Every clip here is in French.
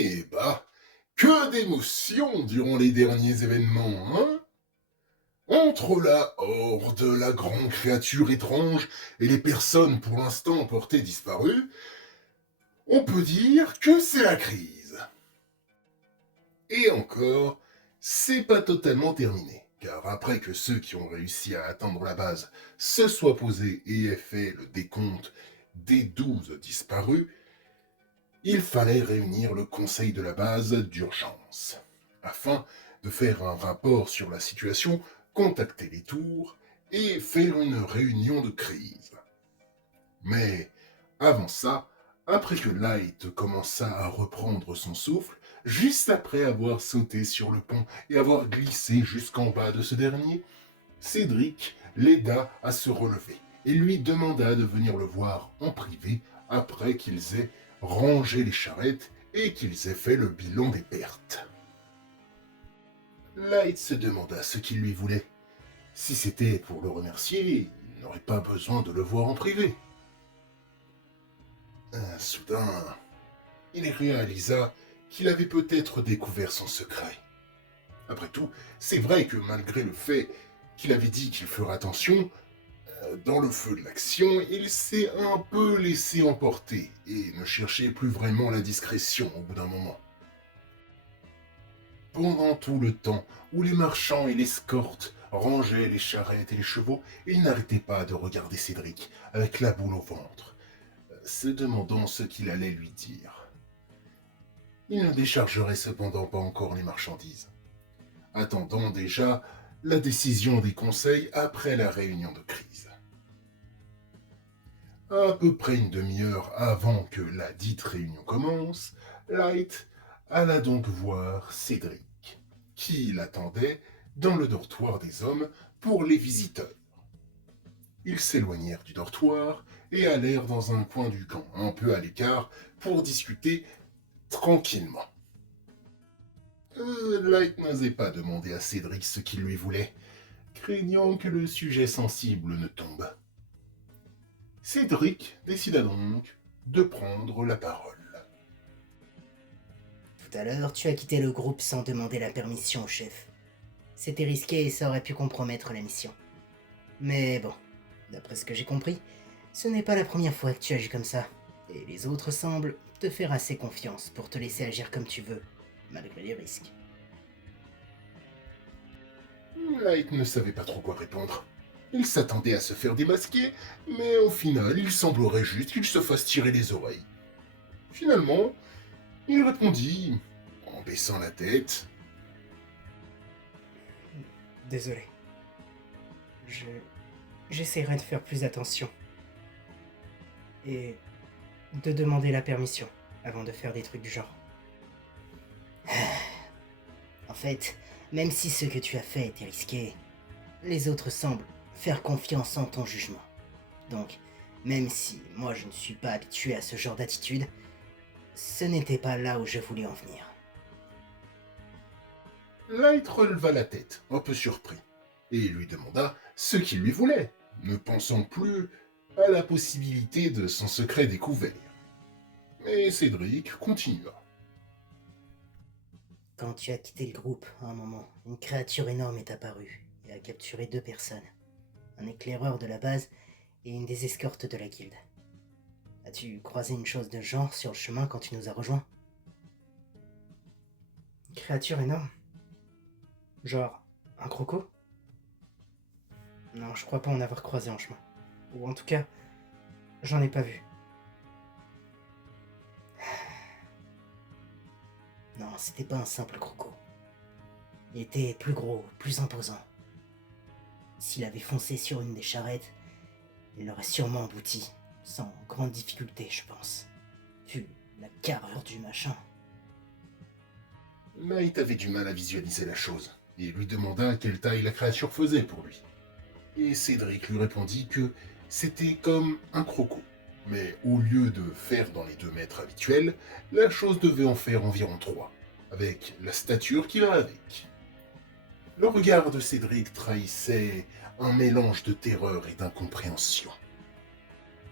Eh bah, que d'émotions durant les derniers événements, hein? Entre la horde, la grande créature étrange et les personnes pour l'instant portées disparues, on peut dire que c'est la crise. Et encore, c'est pas totalement terminé, car après que ceux qui ont réussi à atteindre la base se soient posés et aient fait le décompte des 12 disparus, il fallait réunir le conseil de la base d'urgence, afin de faire un rapport sur la situation, contacter les tours et faire une réunion de crise. Mais avant ça, après que Light commença à reprendre son souffle, juste après avoir sauté sur le pont et avoir glissé jusqu'en bas de ce dernier, Cédric l'aida à se relever et lui demanda de venir le voir en privé après qu'ils aient rangé les charrettes et qu'ils aient fait le bilan des pertes. Light se demanda ce qu'il lui voulait. Si c'était pour le remercier, il n'aurait pas besoin de le voir en privé. Soudain, il réalisa qu'il avait peut-être découvert son secret. Après tout, c'est vrai que malgré le fait qu'il avait dit qu'il ferait attention, dans le feu de l'action, il s'est un peu laissé emporter et ne cherchait plus vraiment la discrétion au bout d'un moment. Pendant tout le temps où les marchands et l'escorte rangeaient les charrettes et les chevaux, il n'arrêtait pas de regarder Cédric avec la boule au ventre, se demandant ce qu'il allait lui dire. Il ne déchargerait cependant pas encore les marchandises, attendant déjà la décision des conseils après la réunion de crise. À peu près une demi-heure avant que la dite réunion commence, Light alla donc voir Cédric, qui l'attendait dans le dortoir des hommes pour les visiteurs. Ils s'éloignèrent du dortoir et allèrent dans un coin du camp, un peu à l'écart, pour discuter tranquillement. Light n'osait pas demander à Cédric ce qu'il lui voulait, craignant que le sujet sensible ne tombe. Cédric décida donc de prendre la parole. Tout à l'heure, tu as quitté le groupe sans demander la permission au chef. C'était risqué et ça aurait pu compromettre la mission. Mais bon, d'après ce que j'ai compris, ce n'est pas la première fois que tu agis comme ça. Et les autres semblent te faire assez confiance pour te laisser agir comme tu veux, malgré les risques. Light ne savait pas trop quoi répondre. Il s'attendait à se faire démasquer, mais au final, il semblerait juste qu'il se fasse tirer les oreilles. Finalement, il répondit, en baissant la tête. Désolé. J'essaierai de faire plus attention. Et de demander la permission avant de faire des trucs du genre. En fait, même si ce que tu as fait était risqué, les autres semblent faire confiance en ton jugement. Donc, même si moi je ne suis pas habitué à ce genre d'attitude, ce n'était pas là où je voulais en venir. Light releva la tête, un peu surpris, et lui demanda ce qu'il lui voulait, ne pensant plus à la possibilité de son secret découvert. Mais Cédric continua. Quand tu as quitté le groupe, à un moment, une créature énorme est apparue et a capturé 2 personnes. Un éclaireur de la base et une des escortes de la guilde. As-tu croisé une chose de genre sur le chemin quand tu nous as rejoints? Une créature énorme? Genre, un croco? Non, je crois pas en avoir croisé en chemin. Ou en tout cas, j'en ai pas vu. Non, c'était pas un simple croco. Il était plus gros, plus imposant. S'il avait foncé sur une des charrettes, il l'aurait sûrement abouti, sans grande difficulté, je pense. Vu la carrure du machin. Light avait du mal à visualiser la chose, et lui demanda quelle taille la créature faisait pour lui. Et Cédric lui répondit que c'était comme un croco. Mais au lieu de faire dans les 2 mètres habituels, la chose devait en faire environ 3, avec la stature qui va avec. Le regard de Cédric trahissait un mélange de terreur et d'incompréhension.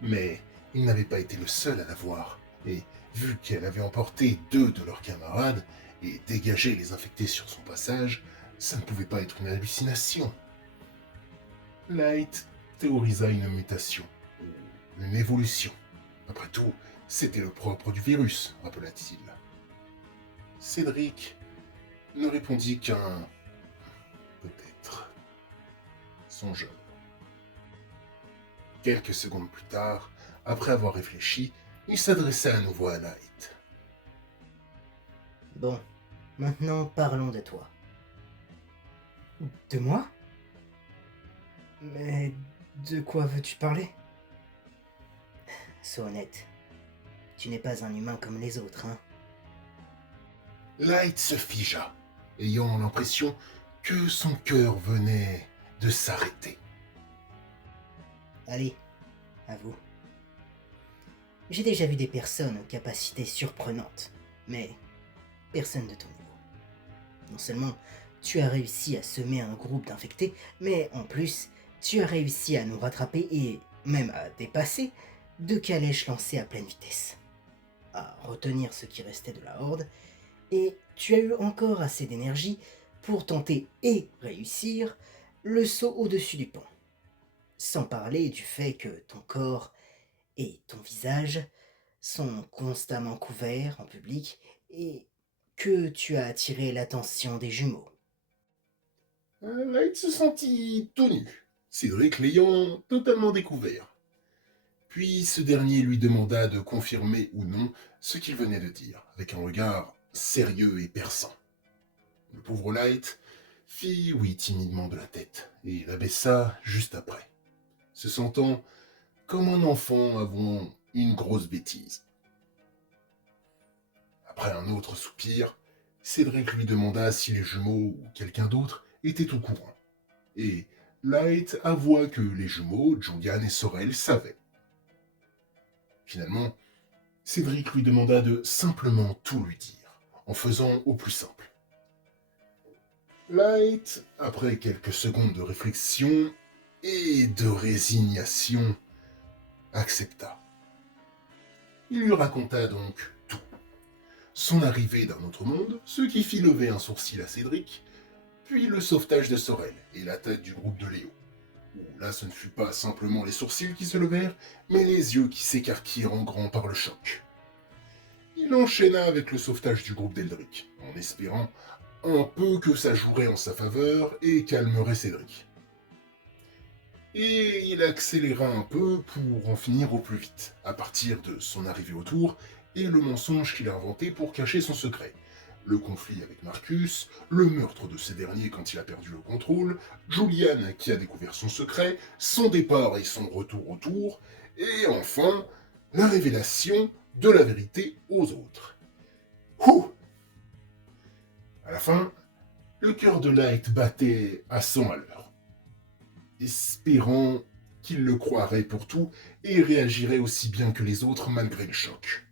Mais il n'avait pas été le seul à la voir, Et vu qu'elle avait emporté 2 de leurs camarades et dégagé les infectés sur son passage, ça ne pouvait pas être une hallucination. Light théorisa une mutation, ou une évolution. Après tout, c'était le propre du virus, rappela-t-il. Cédric ne répondit qu'un peut-être, songeant. Quelques secondes plus tard, après avoir réfléchi, il s'adressa à nouveau à Light. Bon, maintenant parlons de toi. De moi? Mais de quoi veux-tu parler? Sois honnête. Tu n'es pas un humain comme les autres, hein? Light se figea, ayant l'impression que son cœur venait de s'arrêter. Allez, à vous. J'ai déjà vu des personnes aux capacités surprenantes, mais personne de ton niveau. Non seulement tu as réussi à semer un groupe d'infectés, mais en plus, tu as réussi à nous rattraper et même à dépasser deux calèches lancées à pleine vitesse. À retenir ce qui restait de la horde, et tu as eu encore assez d'énergie pour tenter et réussir le saut au-dessus du pont. Sans parler du fait que ton corps et ton visage sont constamment couverts en public et que tu as attiré l'attention des jumeaux. Light se sentit tout nu, Cédric l'ayant totalement découvert. Puis ce dernier lui demanda de confirmer ou non ce qu'il venait de dire, avec un regard sérieux et perçant. Le pauvre Light fit oui timidement de la tête, et l'abaissa juste après, se sentant comme un enfant avouant une grosse bêtise. Après un autre soupir, Cédric lui demanda si les jumeaux ou quelqu'un d'autre étaient au courant. Et Light avoua que les jumeaux, Julian et Sorel, savaient. Finalement, Cédric lui demanda de simplement tout lui dire, en faisant au plus simple. Light, après quelques secondes de réflexion et de résignation, accepta. Il lui raconta donc tout. Son arrivée d'un autre monde, ce qui fit lever un sourcil à Cédric, puis le sauvetage de Sorel et l'attaque du groupe de Léo. Où là, ce ne fut pas simplement les sourcils qui se levèrent, mais les yeux qui s'écarquillèrent en grand par le choc. Il enchaîna avec le sauvetage du groupe d'Eldrick, en espérant un peu que ça jouerait en sa faveur et calmerait Cédric. Et il accéléra un peu pour en finir au plus vite, à partir de son arrivée au tour et le mensonge qu'il a inventé pour cacher son secret. Le conflit avec Marcus, le meurtre de ces derniers quand il a perdu le contrôle, Julian qui a découvert son secret, son départ et son retour au tour, et enfin, la révélation de la vérité aux autres. Ouh! À la fin, le cœur de Light battait à 100 à l'heure, espérant qu'il le croirait pour tout et réagirait aussi bien que les autres malgré le choc.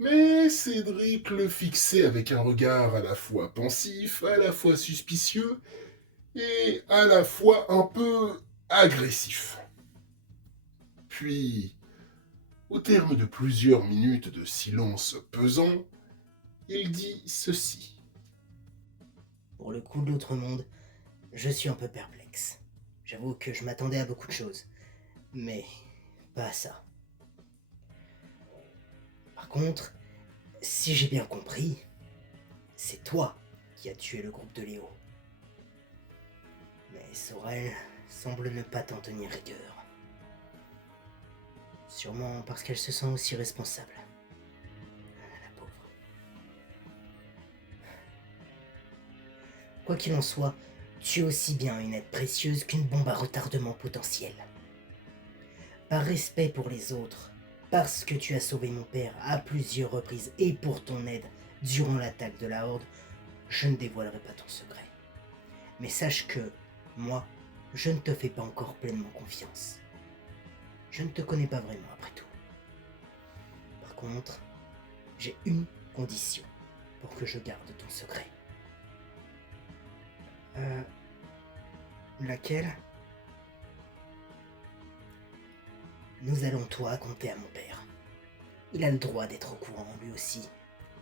Mais Cédric le fixait avec un regard à la fois pensif, à la fois suspicieux et à la fois un peu agressif. Puis, au terme de plusieurs minutes de silence pesant, il dit ceci. Pour le coup de l'autre monde, je suis un peu perplexe. J'avoue que je m'attendais à beaucoup de choses, mais pas à ça. Par contre, si j'ai bien compris, c'est toi qui as tué le groupe de Léo. Mais Sorel semble ne pas t'en tenir rigueur. Sûrement parce qu'elle se sent aussi responsable. La pauvre. Quoi qu'il en soit, tu es aussi bien une aide précieuse qu'une bombe à retardement potentiel. Par respect pour les autres, parce que tu as sauvé mon père à plusieurs reprises et pour ton aide durant l'attaque de la Horde, je ne dévoilerai pas ton secret. Mais sache que, moi, je ne te fais pas encore pleinement confiance. Je ne te connais pas vraiment après tout. Par contre, j'ai une condition pour que je garde ton secret. Laquelle? Nous allons tout raconter à mon père. Il a le droit d'être au courant, lui aussi.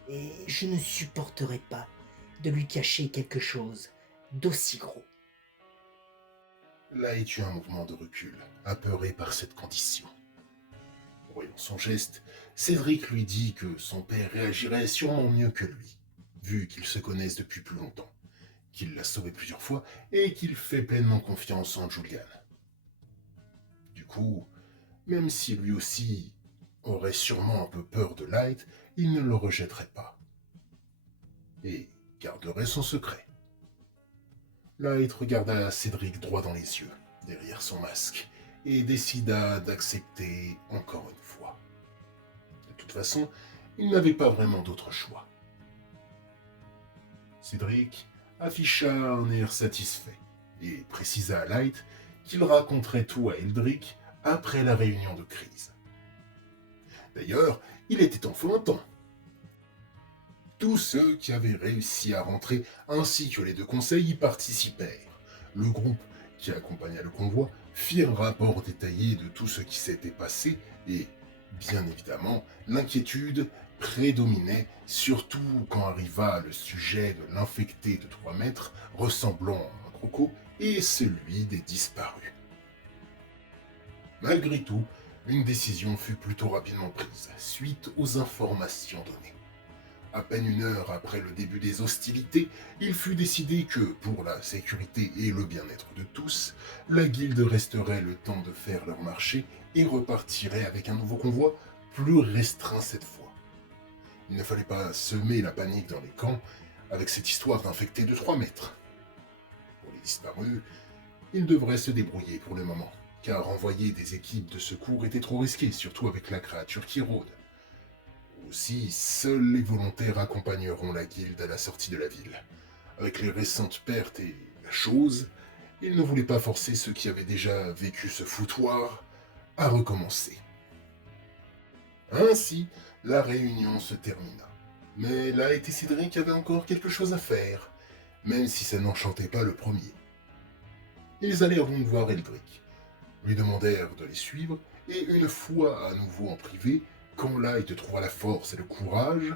Et je ne supporterai pas de lui cacher quelque chose d'aussi gros. Light eut un mouvement de recul, apeuré par cette condition. Voyant son geste, Cédric lui dit que son père réagirait sûrement mieux que lui, vu qu'ils se connaissent depuis plus longtemps, qu'il l'a sauvé plusieurs fois et qu'il fait pleinement confiance en Julian. Du coup, même si lui aussi aurait sûrement un peu peur de Light, il ne le rejetterait pas. Et garderait son secret. Light regarda Cédric droit dans les yeux, derrière son masque, et décida d'accepter encore une fois. De toute façon, il n'avait pas vraiment d'autre choix. Cédric afficha un air satisfait et précisa à Light qu'il raconterait tout à Eldrick après la réunion de crise. D'ailleurs, il était enfin temps. Tous ceux qui avaient réussi à rentrer ainsi que les deux conseils y participèrent. Le groupe qui accompagna le convoi fit un rapport détaillé de tout ce qui s'était passé et, bien évidemment, l'inquiétude prédominait, surtout quand arriva le sujet de l'infecté de 3 mètres ressemblant à un croco et celui des disparus. Malgré tout, une décision fut plutôt rapidement prise, suite aux informations données. À peine une heure après le début des hostilités, il fut décidé que, pour la sécurité et le bien-être de tous, la guilde resterait le temps de faire leur marché et repartirait avec un nouveau convoi plus restreint cette fois. Il ne fallait pas semer la panique dans les camps avec cette histoire d'infectés de 3 mètres. Pour les disparus, ils devraient se débrouiller pour le moment, car envoyer des équipes de secours était trop risqué, surtout avec la créature qui rôde. Aussi, seuls les volontaires accompagneront la guilde à la sortie de la ville. Avec les récentes pertes et la chose, ils ne voulaient pas forcer ceux qui avaient déjà vécu ce foutoir à recommencer. Ainsi, la réunion se termina. Mais Light et Cédric avaient encore quelque chose à faire, même si ça n'enchantait pas le premier. Ils allèrent donc voir Eldrick, lui demandèrent de les suivre, et une fois à nouveau en privé, quand Light trouva la force et le courage,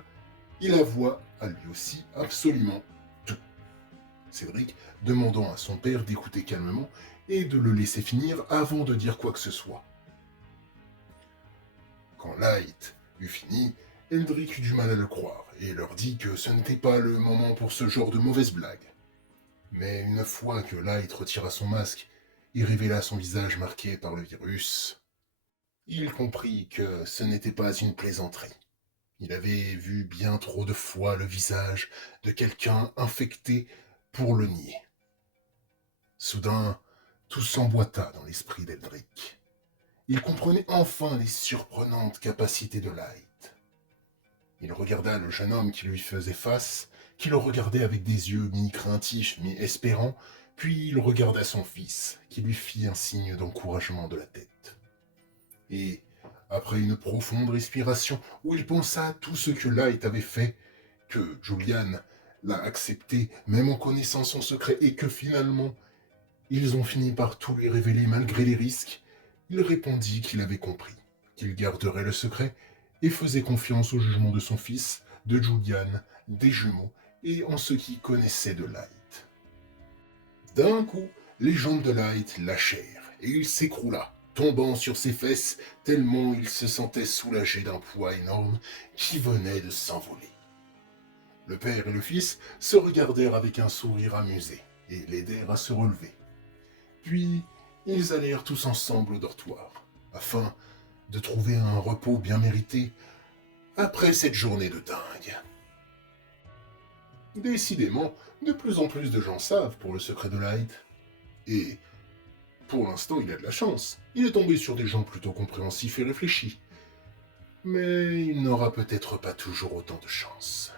il avoua à lui aussi absolument tout. Cédric demandant à son père d'écouter calmement et de le laisser finir avant de dire quoi que ce soit. Quand Light eut fini, Eldrick eut du mal à le croire et leur dit que ce n'était pas le moment pour ce genre de mauvaise blague. Mais une fois que Light retira son masque et révéla son visage marqué par le virus, il comprit que ce n'était pas une plaisanterie. Il avait vu bien trop de fois le visage de quelqu'un infecté pour le nier. Soudain, tout s'emboîta dans l'esprit d'Eldrick. Il comprenait enfin les surprenantes capacités de Light. Il regarda le jeune homme qui lui faisait face, qui le regardait avec des yeux mi-craintifs, mi-espérants, puis il regarda son fils, qui lui fit un signe d'encouragement de la tête. Et, après une profonde respiration où il pensa à tout ce que Light avait fait, que Julian l'a accepté même en connaissant son secret et que finalement, ils ont fini par tout lui révéler malgré les risques, il répondit qu'il avait compris, qu'il garderait le secret et faisait confiance au jugement de son fils, de Julian, des jumeaux et en ce qu'il connaissait de Light. D'un coup, les jambes de Light lâchèrent et il s'écroula, tombant sur ses fesses tellement il se sentait soulagé d'un poids énorme qui venait de s'envoler. Le père et le fils se regardèrent avec un sourire amusé et l'aidèrent à se relever. Puis, ils allèrent tous ensemble au dortoir, afin de trouver un repos bien mérité après cette journée de dingue. Décidément, de plus en plus de gens savent pour le secret de Light. Et, pour l'instant, il a de la chance. Il est tombé sur des gens plutôt compréhensifs et réfléchis. Mais il n'aura peut-être pas toujours autant de chance.